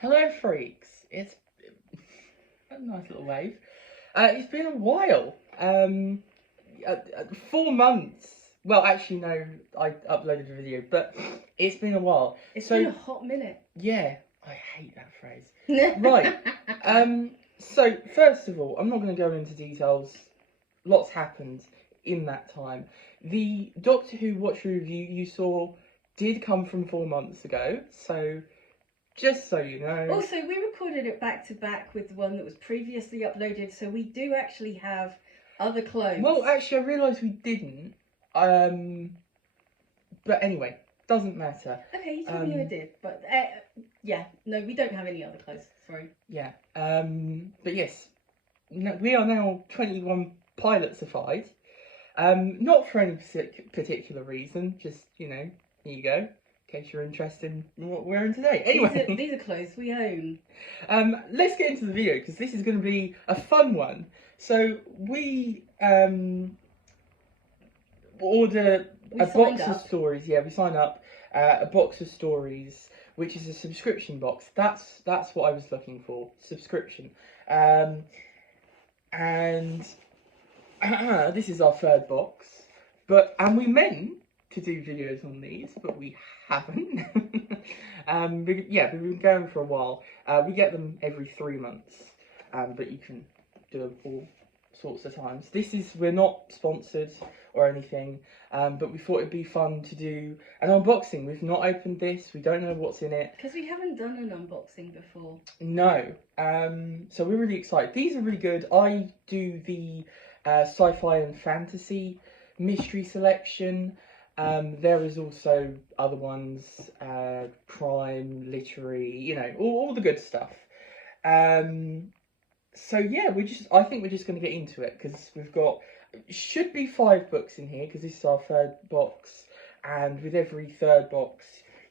Hello, freaks. It's a nice little wave. It's been a while. 4 months. Well, actually, no. I uploaded a video, but it's been a while. It's been a hot minute. Yeah, I hate that phrase. Right. So first of all, I'm not going to go into details. Lots happened in that time. The Doctor Who Watch review you saw did come from 4 months ago, so just so you know. Also, we recorded it back to back with the one that was previously uploaded, so we do actually have other clothes. Well, actually, I realised we didn't. But anyway, doesn't matter. Okay, you told me I did, but yeah, no, we don't have any other clothes. Sorry. Yeah. But yes, we are now 21 pilot-ified. Not for any particular reason, just, you know, here you go, in case you're interested in what we're wearing today. Anyway. These are clothes we own. Let's get into the video, because this is going to be a fun one. So, we order a box of stories. Yeah, we sign up. A box of stories, which is a subscription box. That's what I was looking for. Subscription. And this is our third box. And we meant to do videos on these, but we haven't. We've been going for a while. We get them every 3 months. But you can do them all sorts of times. We're not sponsored or anything, but we thought it'd be fun to do an unboxing. We've not opened this, we don't know what's in it. Because we haven't done an unboxing before. No. So we're really excited. These are really good. I do the sci-fi and fantasy mystery selection. There is also other ones, crime, literary, you know, all the good stuff. So yeah, I think we're just going to get into it, because we've got, should be 5 books in here, because this is our third box, and with every third box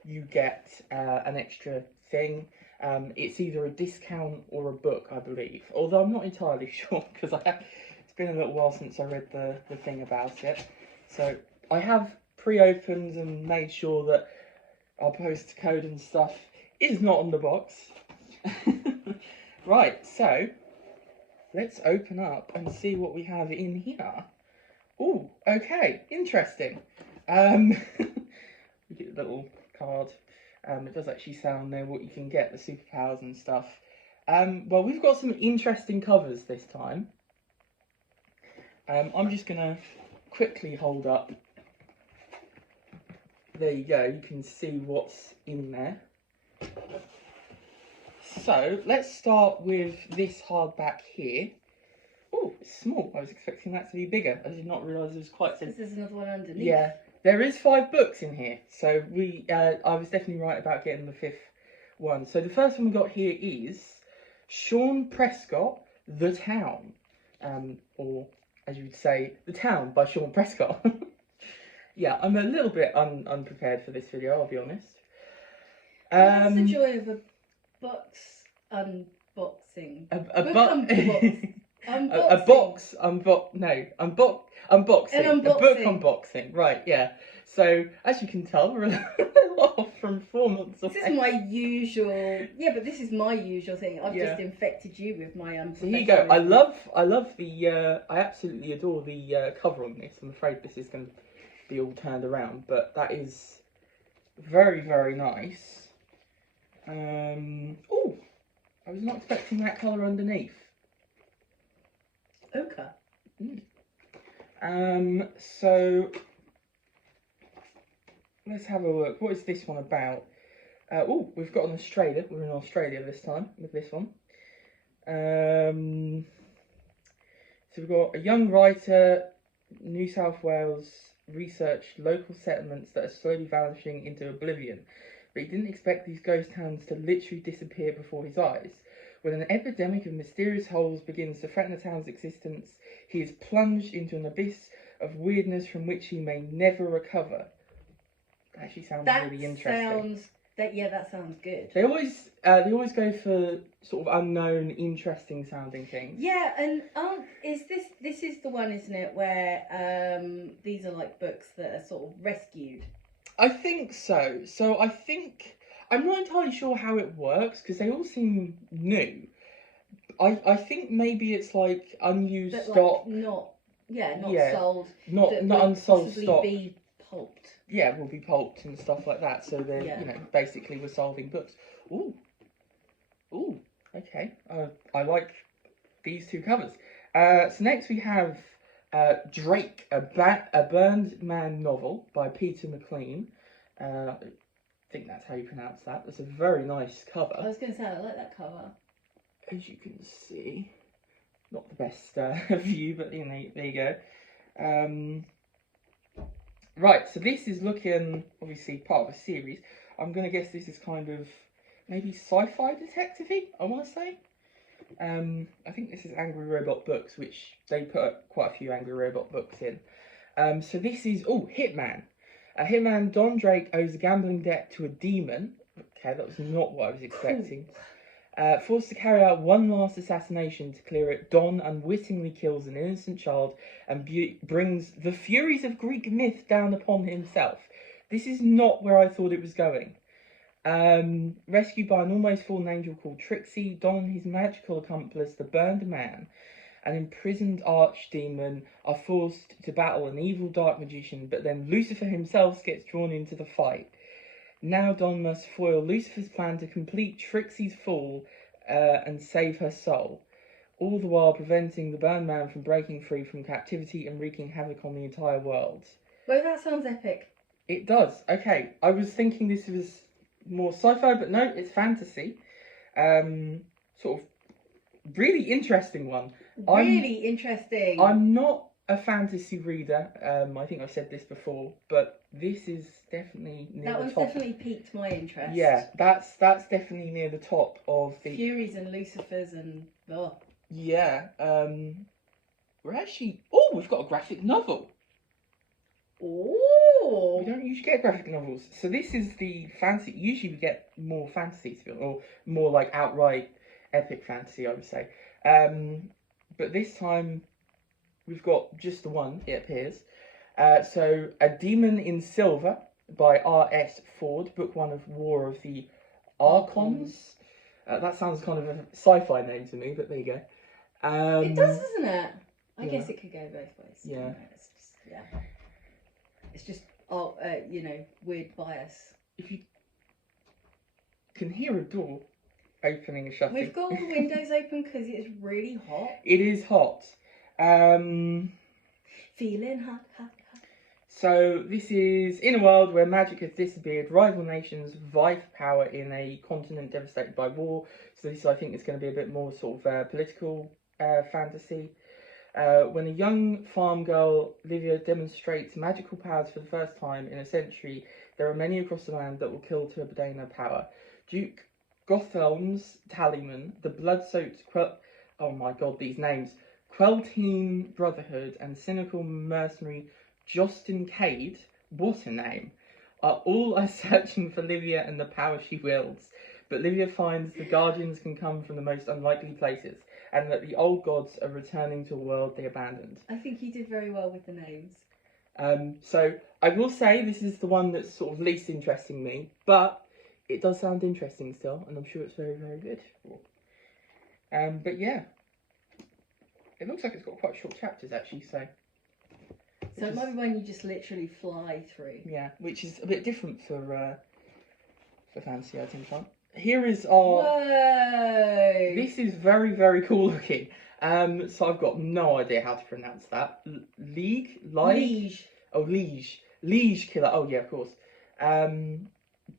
you get an extra thing. It's either a discount or a book, I believe, although I'm not entirely sure, because it's been a little while since I read the thing about it. So I have pre-opened and made sure that our post code and stuff is not on the box. Right, so let's open up and see what we have in here. Oh, okay, interesting. We get a little card. It does actually sound there what you can get, the superpowers and stuff. Well, we've got some interesting covers this time. I'm just going to quickly hold up. There you go, you can see what's in there. So, let's start with this hardback here. Oh, it's small. I was expecting that to be bigger. I did not realise it was quite... There's another one underneath. Yeah, there is 5 books in here. So, I was definitely right about getting the 5th one. So, the first one we got here is Sean Prescott, The Town. Or, as you would say, The Town by Sean Prescott. Yeah, I'm a little bit unprepared for this video, I'll be honest. That's the joy of a box unboxing. Unboxing. Unboxing. A book unboxing. Right, yeah. So, as you can tell, we're a lot off from 4 months away. This is my usual... Yeah, but this is my usual thing. I've just infected you with my unprofessional... So here you go. I love the... I absolutely adore the cover on this. I'm afraid this is going to be all turned around, but that is very, very nice. Oh, I was not expecting that colour underneath. Ochre. So let's have a look. What is this one about? Oh, we've got an Australia. We're in Australia this time with this one. So we've got a young writer, New South Wales, researched local settlements that are slowly vanishing into oblivion. But he didn't expect these ghost towns to literally disappear before his eyes. When an epidemic of mysterious holes begins to threaten the town's existence, he is plunged into an abyss of weirdness from which he may never recover. That actually sounds really interesting. That sounds good. They always go for sort of unknown, interesting sounding things. Yeah, and this is the one, isn't it, where these are like books that are sort of rescued. I think so. So I think I'm not entirely sure how it works because they all seem new. I think maybe it's like unused But stock. like not Yeah, sold. not That not would unsold possibly stock. be pulped. Yeah, will be pulped and stuff like that. So they're Yeah. basically we're solving books. Ooh, ooh, okay. I like these two covers. So next we have Drake, a Burned Man novel by Peter McLean. I think that's how you pronounce that. It's a very nice cover. I was going to say, I like that cover. As you can see, not the best view, but there you go. Right, so this is looking obviously part of a series. I'm going to guess this is kind of maybe sci-fi detective-y, I want to say. I think this is Angry Robot Books, which they put quite a few Angry Robot books in. So this is, Hitman. A hitman, Don Drake, owes a gambling debt to a demon. Okay, that was not what I was expecting. Forced to carry out one last assassination to clear it, Don unwittingly kills an innocent child and brings the furies of Greek myth down upon himself. This is not where I thought it was going. Rescued by an almost fallen angel called Trixie, Don and his magical accomplice, the Burned Man, an imprisoned archdemon, are forced to battle an evil dark magician, but then Lucifer himself gets drawn into the fight. Now Don must foil Lucifer's plan to complete Trixie's fall and save her soul, all the while preventing the Burned Man from breaking free from captivity and wreaking havoc on the entire world. Well, that sounds epic. It does. Okay, I was thinking this was more sci-fi, but no, it's fantasy. Sort of really interesting one. Really interesting. I'm not a fantasy reader. I think I've said this before, but this is definitely near that the one's top. definitely piqued my interest. Yeah, that's definitely near the top of the Furies and Lucifers and Yeah. We're actually we've got a graphic novel. Oh. We don't usually get graphic novels. So this is the fantasy. Usually we get more fantasy, or more like outright epic fantasy, I would say. But this time we've got just the one, it appears. So A Demon in Silver by R.S. Ford, book 1 of War of the Archons. That sounds kind of a sci-fi name to me, but there you go. It does, doesn't it? I yeah. guess it could go both ways. Yeah. It's just weird bias. If you can hear a door opening and shutting. We've got all the windows open because it's really hot. It is hot. Feeling hot. So this is in a world where magic has disappeared, rival nations vie for power in a continent devastated by war. So this, I think, is going to be a bit more sort of political fantasy. When a young farm girl, Livia, demonstrates magical powers for the first time in a century, there are many across the land that will kill to obtain her power. Duke Gothelm's Tallyman, the blood-soaked oh my god, these names, Queltine Brotherhood, and cynical mercenary Justin Cade, what a name, are all searching for Livia and the power she wields. But Livia finds the guardians can come from the most unlikely places, and that the old gods are returning to a world they abandoned. I think you did very well with the names. So I will say this is the one that's sort of least interesting me, but it does sound interesting still, and I'm sure it's very, very good. But yeah, it looks like it's got quite short chapters actually, so it might be one you just literally fly through. Yeah, which is a bit different for fantasy, I think. Here is our... Whoa! This is very, very cool looking. So I've got no idea how to pronounce that. Liege? Oh, Liege. Liege Killer. Oh, yeah, of course.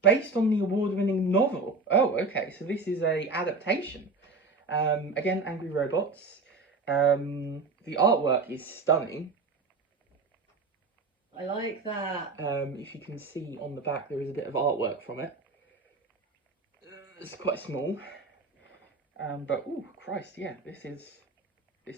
Based on the award-winning novel. Oh, okay. So this is a adaptation. Again, Angry Robots. The artwork is stunning. I like that. If you can see on the back, there is a bit of artwork from it. It's quite small, but oh Christ, yeah, this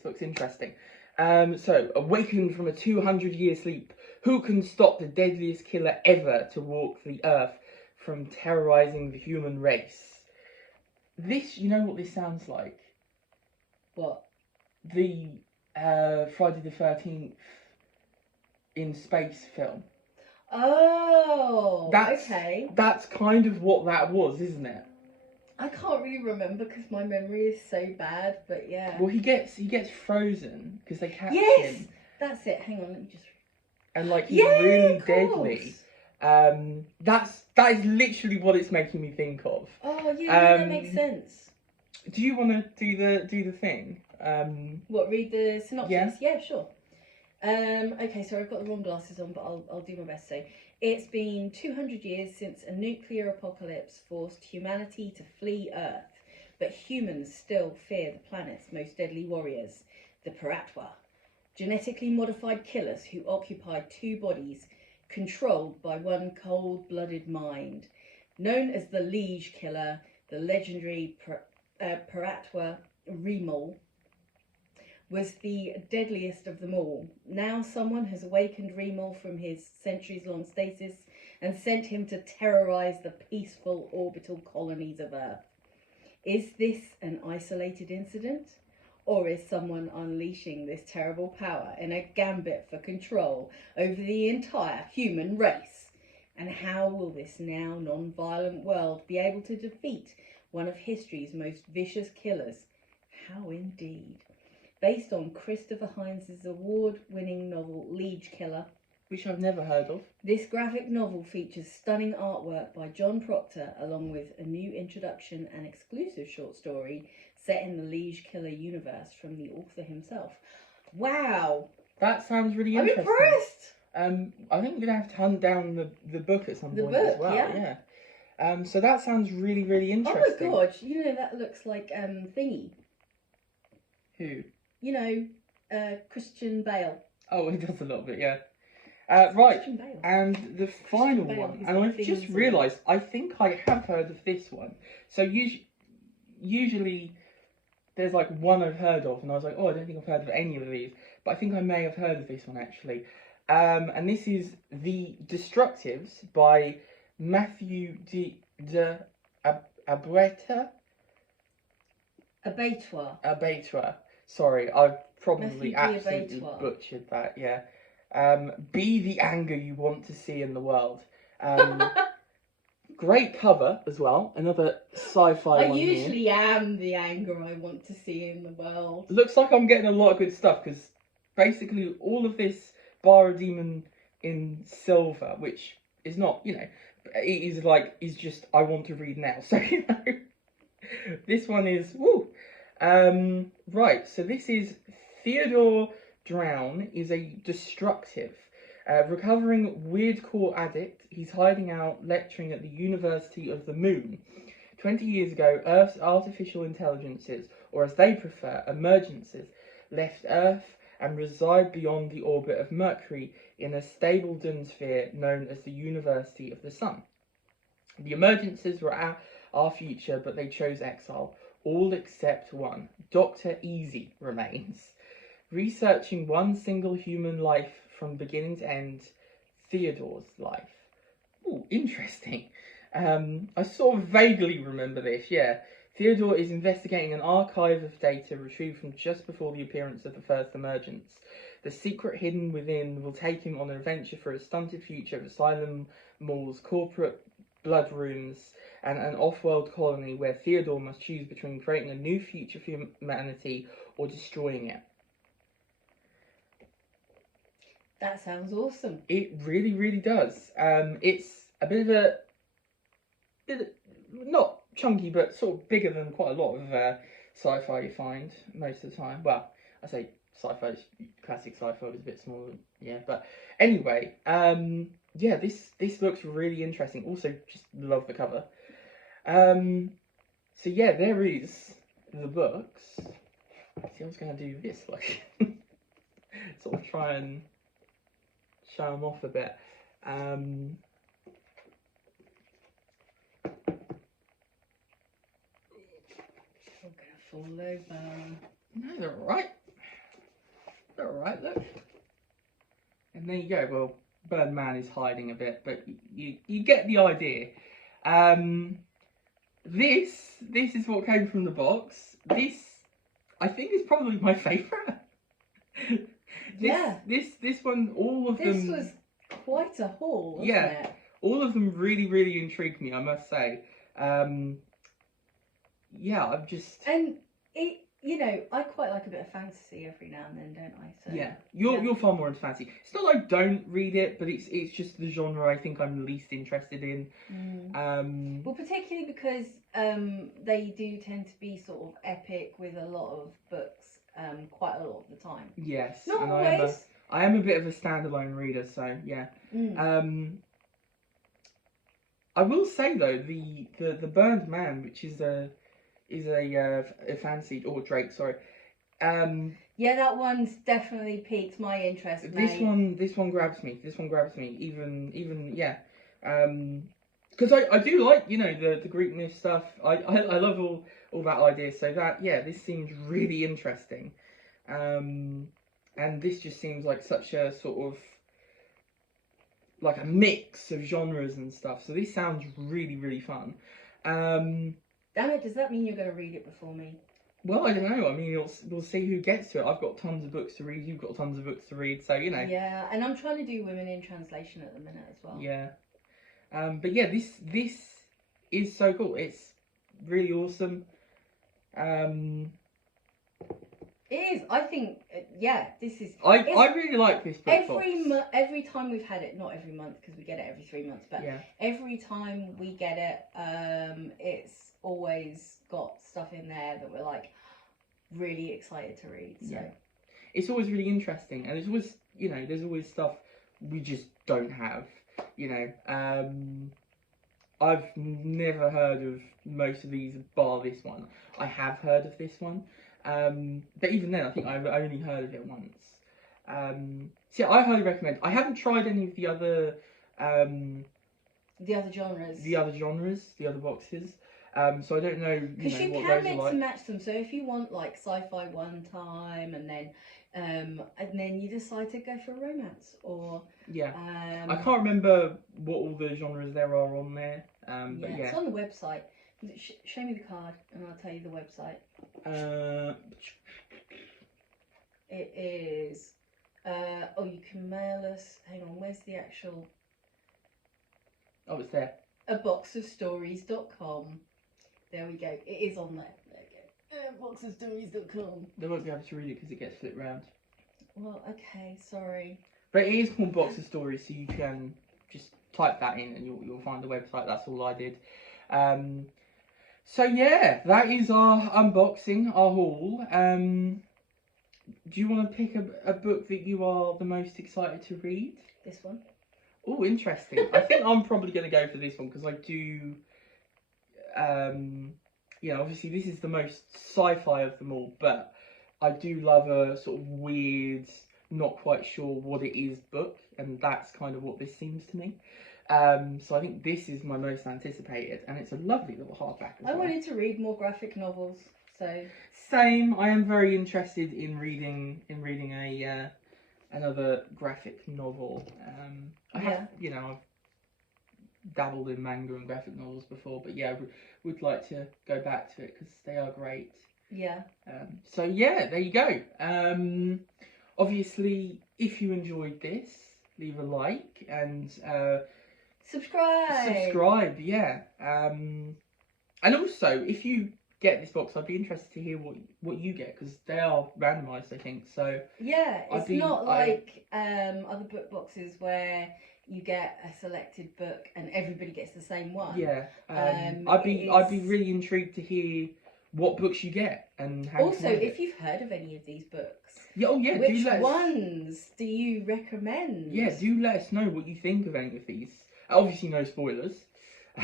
looks interesting. So, awakened from a 200-year sleep, who can stop the deadliest killer ever to walk the earth from terrorizing the human race? This, you know what this sounds like? What? The Friday the 13th in space film. Oh, okay. That's kind of what that was, isn't it? I can't really remember because my memory is so bad, but yeah. Well, he gets frozen because they catch Yes, him, that's it. Hang on, let me just. and like he's Yeah, really of deadly. course. That is literally what it's making me think of. Oh yeah, that makes sense. Do you want to do the thing? What? Read the synopsis? Yeah. Yeah, sure. Okay, so I've got the wrong glasses on, but I'll do my best. So, it's been 200 years since a nuclear apocalypse forced humanity to flee Earth, but humans still fear the planet's most deadly warriors, the Paratwa, genetically modified killers who occupy two bodies, controlled by one cold-blooded mind. Known as the Liege Killer, the legendary Paratwa Remol was the deadliest of them all. Now someone has awakened Remol from his centuries-long stasis and sent him to terrorize the peaceful orbital colonies of Earth. Is this an isolated incident? Or is someone unleashing this terrible power in a gambit for control over the entire human race? And how will this now non-violent world be able to defeat one of history's most vicious killers? How indeed. Based on Christopher Heinz's award-winning novel Liege Killer, which I've never heard of. This graphic novel features stunning artwork by John Proctor, along with a new introduction and exclusive short story set in the Liege Killer universe from the author himself. Wow! That sounds really I'm interesting. impressed! I think we're going to have to hunt down the book at some point as well. Yeah. So that sounds really, really interesting. Oh my god, you know that looks like Thingy. Who? You know, Christian Bale. Oh, he does a little bit, yeah. Right, and the final one, and I've just realised, I think I have heard of this one. So usually there's like one I've heard of, and I was like, oh, I don't think I've heard of any of these, but I think I may have heard of this one actually. And this is The Destructives by Matthew de Abreta. Abreta. Sorry, I've probably absolutely butchered that, yeah. Be the anger you want to see in the world. Great cover as well. Another sci-fi one. I usually am the anger I want to see in the world. Looks like I'm getting a lot of good stuff, because basically all of this bar a demon in silver, which is not, you know, it is just I want to read now. So, you know, this one is woo. Right, so this is Theodore Drown is a destructive, recovering weirdcore addict. He's hiding out lecturing at the University of the Moon. 20 years ago, Earth's artificial intelligences, or as they prefer, emergences, left Earth and reside beyond the orbit of Mercury in a stable dun sphere known as the University of the Sun. The emergences were our future, but they chose exile. All except one. Dr. Easy remains. Researching one single human life from beginning to end, Theodore's life. Ooh, interesting. I sort of vaguely remember this, yeah. Theodore is investigating an archive of data retrieved from just before the appearance of the first emergence. The secret hidden within will take him on an adventure for a stunted future of asylum malls, corporate blood rooms, and an off-world colony where Theodore must choose between creating a new future for humanity or destroying it. That sounds awesome. It really, really does. It's a bit of not chunky, but sort of bigger than quite a lot of sci-fi you find most of the time. Well, I say sci-fi, classic sci-fi was a bit smaller, yeah. But anyway, yeah, this looks really interesting. Also, just love the cover. So yeah, there is the books. See, I was going to do this, like, sort of try and show them off a bit. I'm gonna fall over. No, they're alright. They're alright, look. And there you go. Well, Birdman is hiding a bit, but you get the idea. This is what came from the box. This, I think, is probably my favourite. Yeah. This one, all of them. This was quite a haul, wasn't Yeah. it? All of them really, really intrigued me, I must say. Yeah, I'm just... And it, you know, I quite like a bit of fantasy every now and then, don't I? So Yeah, you're far more into fantasy. It's not that I don't read it, but it's just the genre I think I'm least interested in. Well, particularly because they do tend to be sort of epic with a lot of books, quite a lot of the time. Yes, Not and always. I am a bit of a standalone reader, so yeah. I will say though, the Burned Man, which is a fantasy, or Drake, sorry. Yeah, that one's definitely piqued my interest, mate. This one grabs me. This one grabs me. Even yeah. Because I do like, you know, the Greek myth stuff. I love all that idea. So that, yeah, this seems really interesting. And this just seems like such a sort of like a mix of genres and stuff. So this sounds really, really fun. Damn it, does that mean you're going to read it before me? Well, I don't know. I mean, we'll see who gets to it. I've got tons of books to read. You've got tons of books to read. So, you know. Yeah, and I'm trying to do women in translation at the minute as well. Yeah. But yeah, this is so cool. It's really awesome. It is. I think, yeah, this is... I really like this book every time we've had it, not every month because we get it every 3 months, but yeah. every time we get it, it's always got stuff in there that we're like really excited to read. So yeah. It's always really interesting, and it's always, you know, there's always stuff we just don't have. You know, I've never heard of most of these bar this one. I have heard of this one. But even then, I think I've only heard of it once. So yeah, I highly recommend. I haven't tried any of the other genres. The other boxes. So I don't know. Because you what can those mix are like. and match them. So if you want like sci-fi one time, and then you decide to go for romance, or yeah, I can't remember what all the genres there are on there. But yeah, it's on the website. Show me the card, and I'll tell you the website. It is. Oh, you can mail us. Hang on, where's the actual? Oh, it's there. aboxofstories.com. There we go. It is on there. There we go. Aboxofstories.com. They won't be able to read it because it gets flipped round. Well, okay, sorry. But it is called Box of Stories, so you can just type that in and you'll find the website. That's all I did. So yeah, that is our unboxing, our haul. Do you want to pick a book that you are the most excited to read? This one. Oh, interesting. I think I'm probably going to go for this one because I do. You know, obviously this is the most sci-fi of them all, but I do love a sort of weird, not quite sure what it is book, and that's kind of what this seems to me. So I think this is my most anticipated, and it's a lovely little hardback as well. I wanted to read more graphic novels, so... Same. I am very interested in reading another graphic novel. I have, you know, I've dabbled in manga and graphic novels before, but yeah, would like to go back to it because they are great. Yeah. So yeah, there you go. Obviously, if you enjoyed this, leave a like and subscribe, yeah. And also, if you get this box, I'd be interested to hear what you get because they are randomised, I think. So yeah, it's not like other book boxes where you get a selected book and everybody gets the same one. Yeah, I'd be really intrigued to hear what books you get and how. Also, if you've heard of any of these books, which ones do you recommend? Yeah, do let us know what you think of any of these. Obviously, no spoilers.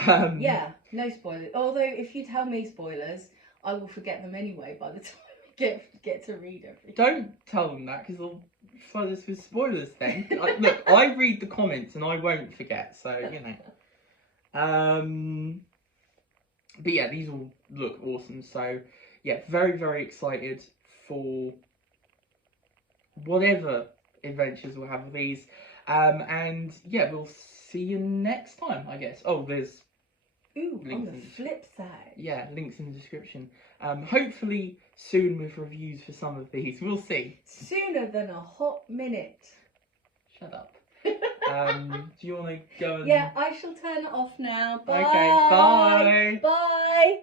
Yeah, no spoilers. Although, if you tell me spoilers, I will forget them anyway by the time I get to read everything. Don't tell them that because they'll flood us with spoilers then. Look, I read the comments and I won't forget, so you know. But yeah, these all look awesome. So yeah, very, very excited for whatever adventures we'll have with these. And yeah, we'll see you next time, I guess. Oh, there's on the flip side. Yeah, links in the description. Hopefully soon with reviews for some of these. We'll see. Sooner than a hot minute. Shut up. Do you want to go and... Yeah, I shall turn it off now. Bye. Okay, bye. Bye.